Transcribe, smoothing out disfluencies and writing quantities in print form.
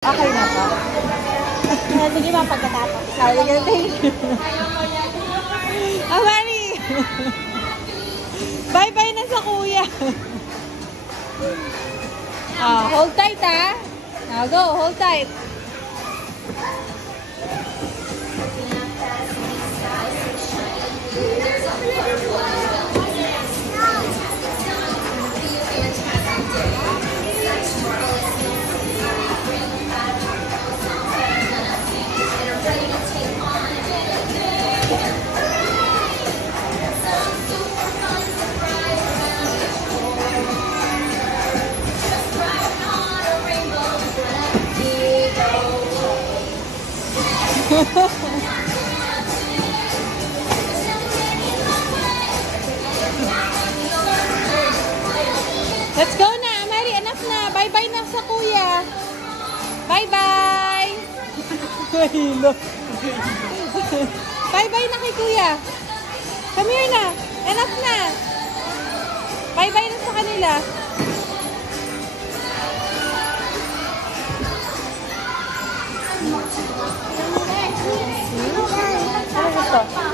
Okay na po. Sige ba pagkatapos? Sige, thank you. Amani! Bye-bye na sa kuya. Hold tight Now go, hold tight. Let's go na, Mary. Enough na. Bye-bye na sa kuya. Bye-bye. Bye-bye na kay kuya. Come here na. Enough na. Bye-bye na sa kanila. Ano gusto?